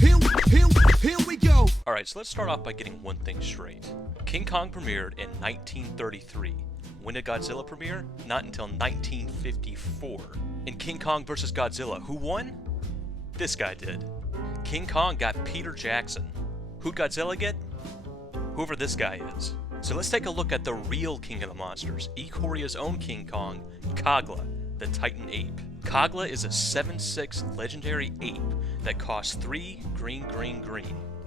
Here we go. Alright, so let's start off by getting one thing straight. King Kong premiered in 1933. When did Godzilla premiere? Not until 1954. In King Kong vs. Godzilla, who won? This guy did. King Kong got Peter Jackson. Who'd Godzilla get? Whoever this guy is. So let's take a look at the real King of the Monsters, Ikoria's own King Kong, Kogla, the Titan ape. Kogla is a 7/6 legendary ape that costs 3 green.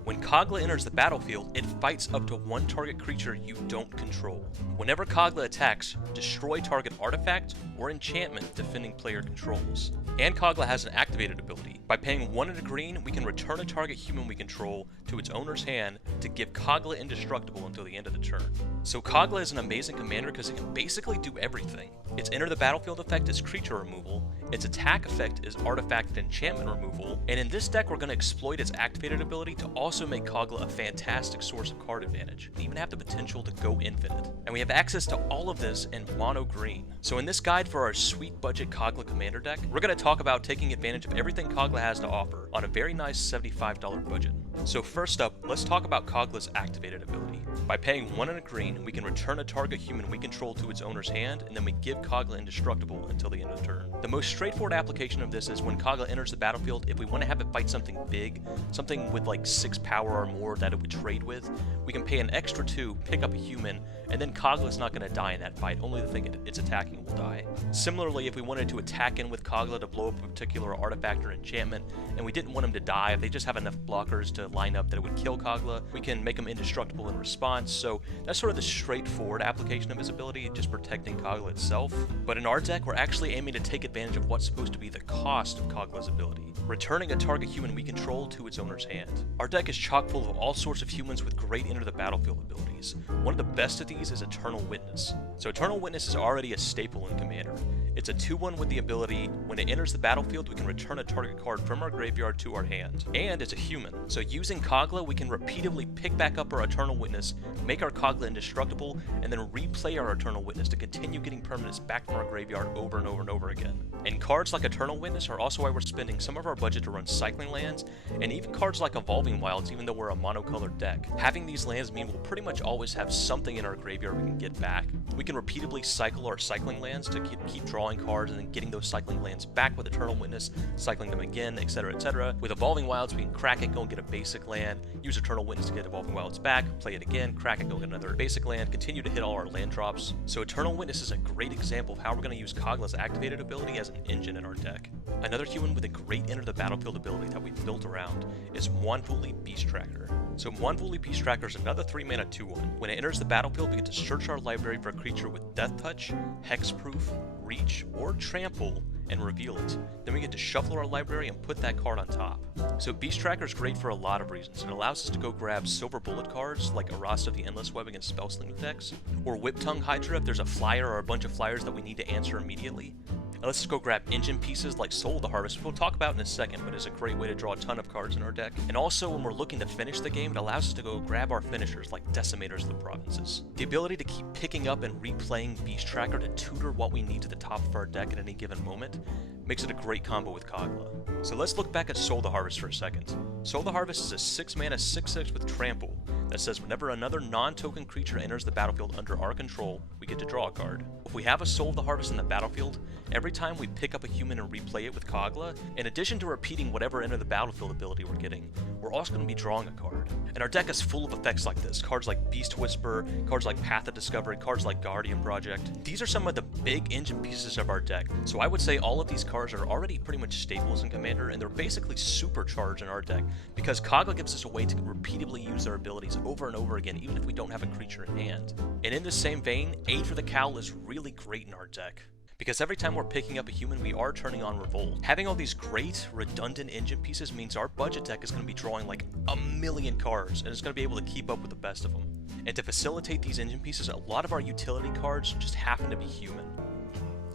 When Kogla enters the battlefield, it fights up to one target creature you don't control. Whenever Kogla attacks, destroy target artifact or enchantment defending player controls. And Kogla has an activated ability. By paying 1 and a green, we can return a target human we control to its owner's hand to give Kogla indestructible until the end of the turn. So Kogla is an amazing commander because it can basically do everything. Its enter the battlefield effect is creature removal, its attack effect is artifact and enchantment removal, and in this deck we're going to exploit its activated ability to also make Kogla a fantastic source of card advantage. We even have the potential to go infinite. And we have access to all of this in mono green. So in this guide for our sweet budget Kogla commander deck, we're going to talk about taking advantage of everything Kogla has to offer on a very nice $75 budget. So first up, let's talk about Kogla's activated ability. By paying 1 and a green, we can return a target human we control to its owner's hand, and then we give Kogla indestructible until the end of the turn. The most straightforward application of this is when Kogla enters the battlefield, if we want to have it fight something big, something with like 6 power or more that it would trade with, we can pay an extra 2, pick up a human, and then Kogla's not going to die in that fight, only the thing it's attacking will die. Similarly, if we wanted to attack in with Kogla to blow up a particular artifact or enchantment, and we didn't want him to die, if they just have enough blockers to line up that it would kill Kogla, we can make him indestructible in response. So that's sort of the straightforward application of his ability, just protecting Kogla itself. But in our deck, we're actually aiming to take advantage of what's supposed to be the cost of Kogla's ability, returning a target human we control to its owner's hand. Our deck is chock full of all sorts of humans with great enter the battlefield abilities. One of the best of these is Eternal Witness. So Eternal Witness is already a staple in Commander. It's a 2/1 with the ability, when it enters the battlefield, we can return a target card from our graveyard to our hand. And it's a human. So using Kogla, we can repeatedly pick back up our Eternal Witness, make our Kogla indestructible, and then replay our Eternal Witness to continue getting permanents back from our graveyard over and over and over again. And cards like Eternal Witness are also why we're spending some of our budget to run cycling lands, and even cards like Evolving Wilds, even though we're a monocolored deck. Having these lands mean we'll pretty much always have something in our graveyard we can get back. We can repeatedly cycle our cycling lands to keep drawing cards and then getting those cycling lands back with Eternal Witness, cycling them again, etc, etc. With Evolving Wilds, we can crack it, go and get a basic land, use Eternal Witness to get Evolving Wilds back, play it again, crack it, go get another basic land, continue to hit all our land drops. So Eternal Witness is a great example of how we're going to use Kogla's activated ability as an engine in our deck. Another human with a great enter the battlefield ability that we've built around is Mwanvuli Beast Tracker. So Mwanvuli Beast Tracker is another 3-mana 2/1. When it enters the battlefield, we get to search our library for a creature with Death Touch, Hexproof, Reach, or Trample, and reveal it. Then we get to shuffle our library and put that card on top. So Beast Tracker is great for a lot of reasons. It allows us to go grab silver bullet cards like Arasta of the Endless Web against Spellsling decks, or Whip Tongue Hydra if there's a flyer or a bunch of flyers that we need to answer immediately. It lets us go grab engine pieces like Soul of the Harvest, which we'll talk about in a second, but is a great way to draw a ton of cards in our deck. And also, when we're looking to finish the game, it allows us to go grab our finishers like Decimators of the Provinces. The ability to keep picking up and replaying Beast Tracker to tutor what we need to the top of our deck at any given moment makes it a great combo with Kogla. So let's look back at Soul the Harvest for a second. Soul the Harvest is a 6-mana 6/6 with Trample that says whenever another non-token creature enters the battlefield under our control, we get to draw a card. If we have a Soul of the Harvest in the battlefield, every time we pick up a human and replay it with Kogla, in addition to repeating whatever enter the battlefield ability we're getting, we're also going to be drawing a card. And our deck is full of effects like this, cards like Beast Whisper, cards like Path of Discovery, cards like Guardian Project. These are some of the big engine pieces of our deck, so I would say all of these cards are already pretty much staples in Commander, and they're basically supercharged in our deck, because Kogla gives us a way to repeatedly use their abilities over and over again, even if we don't have a creature in hand. And in the same vein, Aid for the Cowl is really great in our deck, because every time we're picking up a human, we are turning on Revolt. Having all these great, redundant engine pieces means our budget deck is going to be drawing like a million cards, and it's going to be able to keep up with the best of them. And to facilitate these engine pieces, a lot of our utility cards just happen to be human.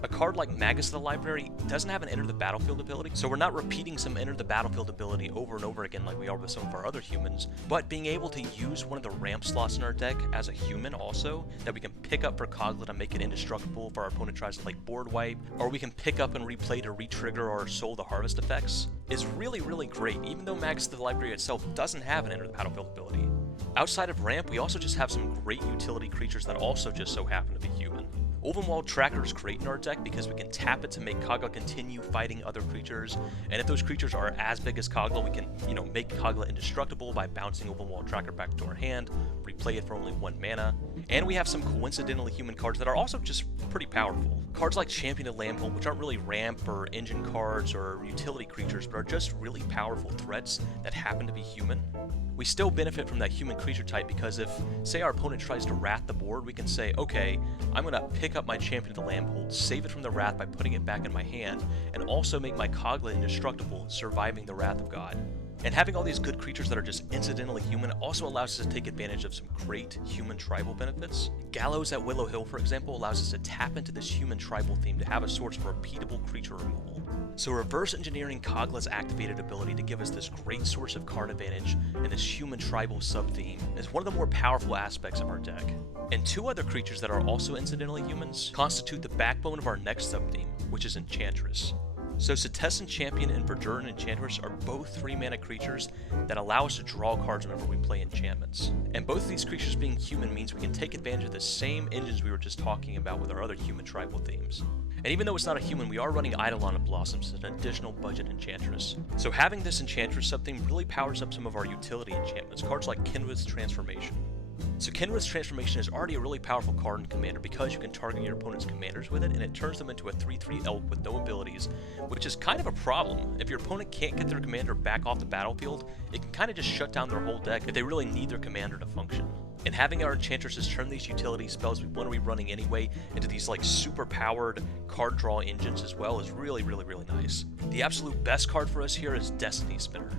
A card like Magus of the Library doesn't have an enter the battlefield ability, so we're not repeating some enter the battlefield ability over and over again like we are with some of our other humans, but being able to use one of the ramp slots in our deck as a human also, that we can pick up for Kogla to make it indestructible if our opponent tries to like board wipe, or we can pick up and replay to re-trigger our Soul the Harvest effects, is really, really great, even though Magus of the Library itself doesn't have an enter the battlefield ability. Outside of ramp, we also just have some great utility creatures that also just so happen to be human. Ulvenwald Tracker is great in our deck because we can tap it to make Kogla continue fighting other creatures, and if those creatures are as big as Kogla, we can, make Kogla indestructible by bouncing Ulvenwald Tracker back to our hand, replay it for only 1 mana, and we have some coincidentally human cards that are also just pretty powerful. Cards like Champion of Lambhold, which aren't really ramp or engine cards or utility creatures, but are just really powerful threats that happen to be human. We still benefit from that human creature type because if, say, our opponent tries to wrath the board, we can say, okay, I'm going to pick up my Champion of the Lambhold, save it from the wrath by putting it back in my hand, and also make my Kogla indestructible, surviving the wrath of God. And having all these good creatures that are just incidentally human also allows us to take advantage of some great human tribal benefits. Gallows at Willow Hill, for example, allows us to tap into this human tribal theme to have a source of repeatable creature removal. So reverse engineering Kogla's activated ability to give us this great source of card advantage and this human tribal sub-theme is one of the more powerful aspects of our deck. And 2 other creatures that are also incidentally humans constitute the backbone of our next sub-theme, which is Enchantress. So Setessan Champion and Verduran Enchantress are both 3-mana creatures that allow us to draw cards whenever we play enchantments. And both of these creatures being human means we can take advantage of the same engines we were just talking about with our other human tribal themes. And even though it's not a human, we are running Eidolon of Blossoms as an additional budget Enchantress. So having this Enchantress sub-theme really powers up some of our utility enchantments, cards like Kenrith's Transformation. So Kenrith's Transformation is already a really powerful card in Commander because you can target your opponent's commanders with it, and it turns them into a 3/3 elk with no abilities, which is kind of a problem. If your opponent can't get their commander back off the battlefield, it can kind of just shut down their whole deck if they really need their commander to function. And having our Enchantresses turn these utility spells we want to be running anyway into these like super powered card draw engines as well is really, really, really nice. The absolute best card for us here is Destiny Spinner.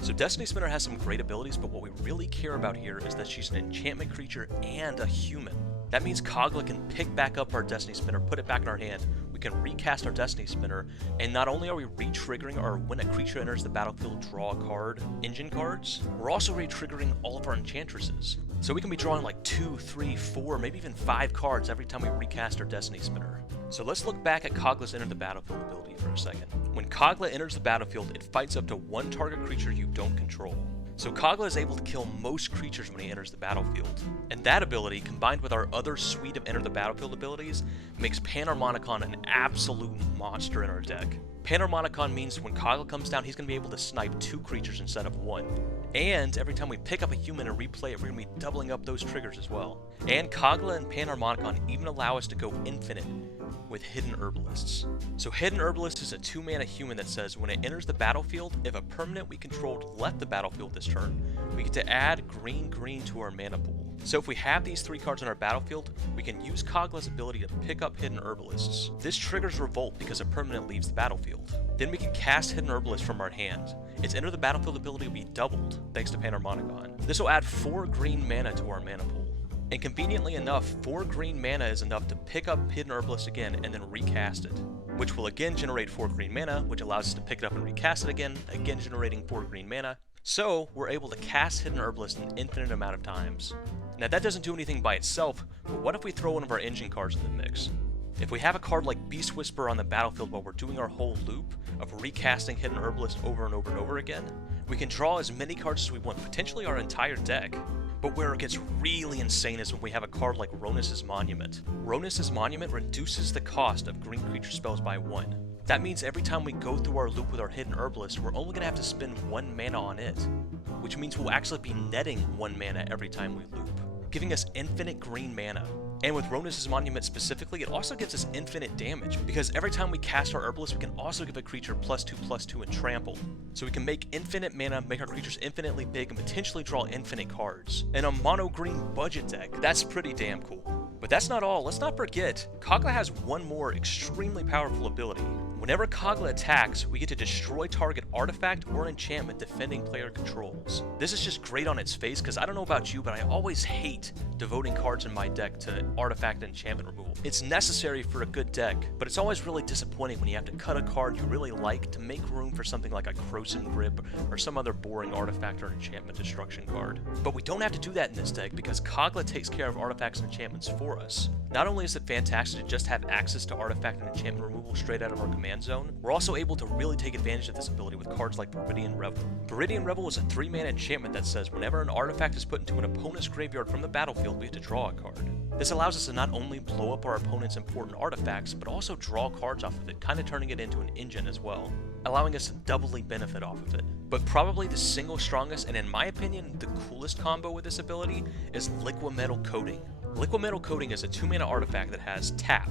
So Destiny Spinner has some great abilities, but what we really care about here is that she's an enchantment creature and a human. That means Kogla can pick back up our Destiny Spinner, put it back in our hand, we can recast our Destiny Spinner, and not only are we re-triggering our when a creature enters the battlefield draw a card engine cards, we're also re-triggering all of our Enchantresses. So we can be drawing like 2, 3, 4, maybe even 5 cards every time we recast our Destiny Spinner. So let's look back at Kogla's Enter the Battlefield ability for a second. When Kogla enters the battlefield, it fights up to 1 target creature you don't control. So Kogla is able to kill most creatures when he enters the battlefield. And that ability, combined with our other suite of Enter the Battlefield abilities, makes Panharmonicon an absolute monster in our deck. Panharmonicon means when Kogla comes down, he's going to be able to snipe 2 creatures instead of 1. And every time we pick up a human and replay it, we're going to be doubling up those triggers as well. And Kogla and Panharmonicon even allow us to go infinite with Hidden Herbalists. So Hidden Herbalist is a 2-mana human that says when it enters the battlefield, if a permanent we controlled left the battlefield this turn, we get to add green to our mana pool. So if we have these 3 cards on our battlefield, we can use Kogla's ability to pick up Hidden Herbalists. This triggers Revolt because a permanent leaves the battlefield. Then we can cast Hidden Herbalist from our hand. Its Enter the Battlefield ability will be doubled thanks to Panharmonicon. This will add 4 green mana to our mana pool. And conveniently enough, 4 green mana is enough to pick up Hidden Herbalist again and then recast it, which will again generate 4 green mana, which allows us to pick it up and recast it again generating 4 green mana. So we're able to cast Hidden Herbalist an infinite amount of times. Now that doesn't do anything by itself, but what if we throw one of our engine cards in the mix? If we have a card like Beast Whisperer on the battlefield while we're doing our whole loop of recasting Hidden Herbalist over and over and over again, we can draw as many cards as we want, potentially our entire deck. But where it gets really insane is when we have a card like Ronus' Monument. Ronus' Monument reduces the cost of green creature spells by 1. That means every time we go through our loop with our Hidden Herbalist, we're only going to have to spend 1 mana on it, which means we'll actually be netting 1 mana every time we loop, giving us infinite green mana. And with Ronus' Monument specifically, it also gives us infinite damage, because every time we cast our Herbalist, we can also give a creature +2/+2 and trample. So we can make infinite mana, make our creatures infinitely big, and potentially draw infinite cards. In a mono-green budget deck, that's pretty damn cool. But that's not all. Let's not forget, Kogla has one more extremely powerful ability. Whenever Kogla attacks, we get to destroy target artifact or enchantment defending player controls. This is just great on its face because I don't know about you, but I always hate devoting cards in my deck to artifact and enchantment removal. It's necessary for a good deck, but it's always really disappointing when you have to cut a card you really like to make room for something like a Croson Grip or some other boring artifact or enchantment destruction card. But we don't have to do that in this deck because Kogla takes care of artifacts and enchantments for us. Not only is it fantastic to just have access to artifact and enchantment removal straight out of our command zone, we're also able to really take advantage of this ability with cards like Viridian Revel. Viridian Revel is a 3-mana enchantment that says whenever an artifact is put into an opponent's graveyard from the battlefield, we have to draw a card. This allows us to not only blow up our opponent's important artifacts, but also draw cards off of it, kind of turning it into an engine as well, allowing us to doubly benefit off of it. But probably the single strongest, and in my opinion, the coolest combo with this ability is Liquid Metal Coating. Liquid Metal Coating is a 2-mana artifact that has tap.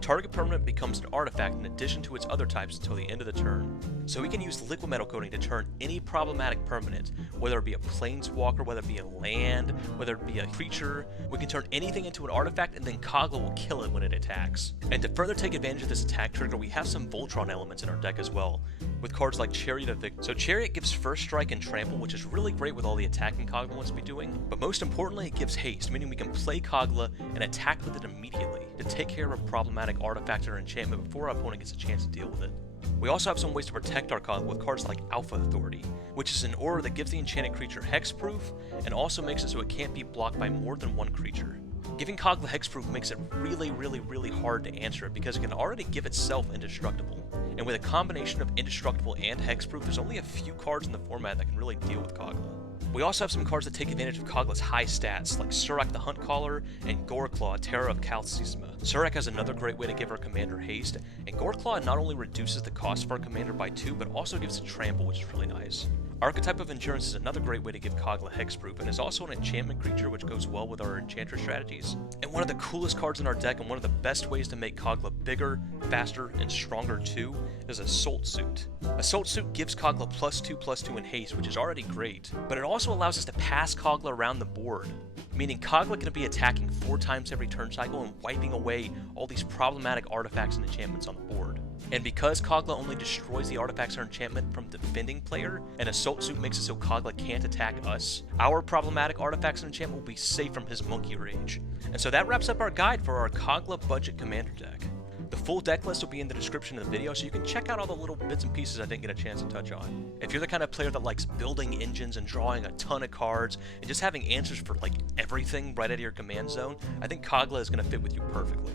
Target permanent becomes an artifact in addition to its other types until the end of the turn. So we can use Liquid Metal Coating to turn any problematic permanent, whether it be a planeswalker, whether it be a land, whether it be a creature. We can turn anything into an artifact and then Kogla will kill it when it attacks. And to further take advantage of this attack trigger, we have some Voltron elements in our deck as well, with cards like Chariot of Victory. So Chariot gives First Strike and Trample, which is really great with all the attacking Kogla wants to be doing, but most importantly it gives haste, meaning we can play Kogla and attack with it immediately to take care of a problematic artifact or enchantment before our opponent gets a chance to deal with it. We also have some ways to protect our Kogla with cards like Alpha Authority, which is an aura that gives the enchanted creature hexproof and also makes it so it can't be blocked by more than one creature. Giving Kogla hexproof makes it really hard to answer it because it can already give itself indestructible. And with a combination of indestructible and hexproof, there's only a few cards in the format that can really deal with Kogla. We also have some cards that take advantage of Kogla's high stats, like Surak the Huntcaller and Goreclaw, Terror of Kalsisma. Surak has another great way to give our commander haste, and Goreclaw not only reduces the cost of our commander by 2, but also gives it trample, which is really nice. Archetype of Endurance is another great way to give Kogla hexproof, and is also an enchantment creature which goes well with our enchanter strategies. And one of the coolest cards in our deck, and one of the best ways to make Kogla bigger, faster, and stronger too, is Assault Suit. Assault Suit gives Kogla +2/+2 in haste, which is already great, but it also allows us to pass Kogla around the board, meaning Kogla can be attacking 4 times every turn cycle and wiping away all these problematic artifacts and enchantments on the board. And because Kogla only destroys the artifacts or enchantment from defending player, and Assault Suit makes it so Kogla can't attack us, our problematic artifacts and enchantment will be safe from his monkey rage. And so that wraps up our guide for our Kogla budget commander deck. The full deck list will be in the description of the video, so you can check out all the little bits and pieces I didn't get a chance to touch on. If you're the kind of player that likes building engines and drawing a ton of cards, and just having answers for like everything right out of your command zone, I think Kogla is going to fit with you perfectly.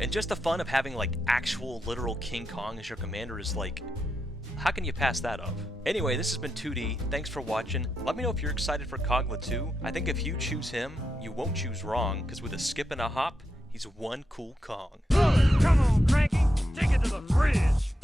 And just the fun of having like actual literal King Kong as your commander is like, how can you pass that up? Anyway, this has been 2D, thanks for watching. Let me know if you're excited for Kogla too. I think if you choose him, you won't choose wrong, because with a skip and a hop, he's one cool Kong. Come on, Cranky, take it to the fridge.